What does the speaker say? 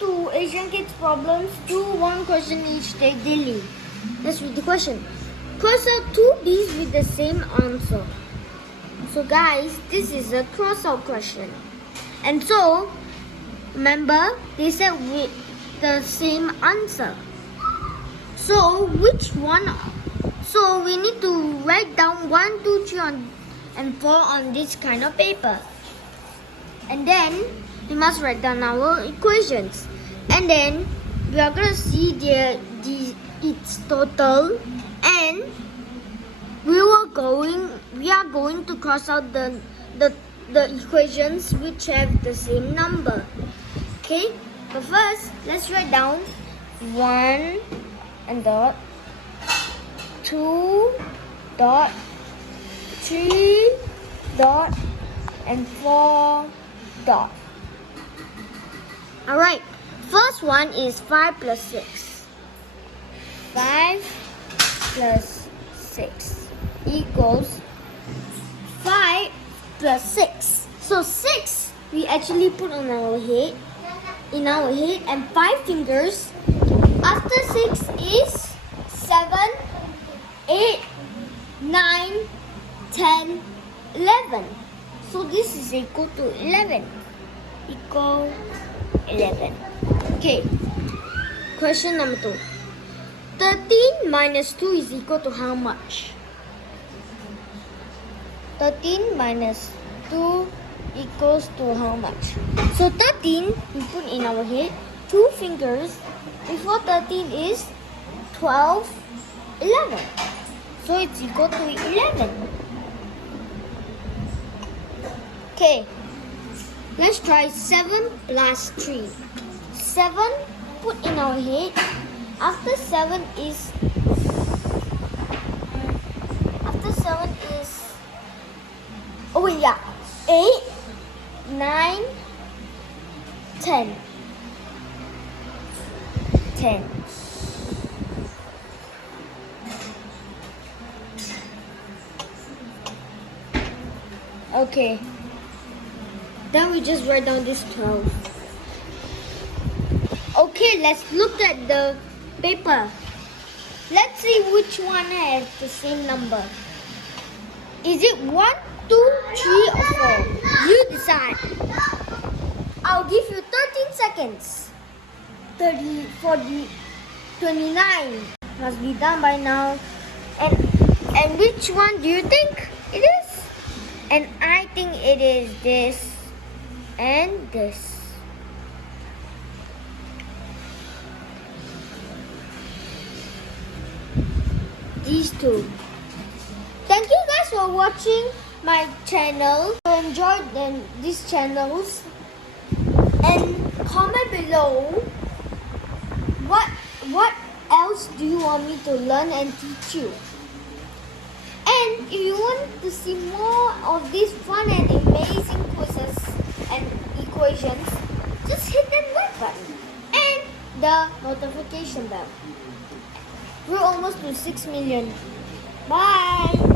to Asian Kids Problems, do one question each day daily. Let's read the question. Cross out two B's with the same answer. So guys, this is a cross out question. And so, remember, they said with the same answer. So, which one? So, we need to write down 1, 2, 3 and 4 on this kind of paper. And then, we must write down our equations. And then, we are going to see its total. And we are going to cross out the equations which have the same number. Okay? But first, let's write down 1 and dot, 2 dot, 3 dot, and 4 dot. Alright, first one is 5 plus 6. 5 plus 6 equals 5 plus 6. So 6 we actually put on our head, and 5 fingers. After 6 is 7, 8, 9, 10, 11. So this is equal to 11. Equal 11. Okay. Question number 2. 13 minus 2 is equal to how much? 13 minus 2 equals to how much? So 13 we put in our head. 2 fingers before 13 is 12, 11. So it's equal to 11. Okay. Let's try 7 plus 3. 7 put in our head. After 7 is 8, 9, 10. 10. Okay. Then we just write down this 12. Okay, let's look at the paper. Let's see which one has the same number. Is it 1, 2, 3 or 4? You decide. I'll give you 13 seconds. 30, 40, 29 must be done by now. And which one do you think it is? And I think it is this and this. These two. Thank you guys for watching my channel. If you enjoyed these channels, and comment below what else do you want me to learn and teach you. And if you want to see more of these fun and amazing quizzes and equations, just hit that like button and the notification bell. We're almost to 6 million. Bye!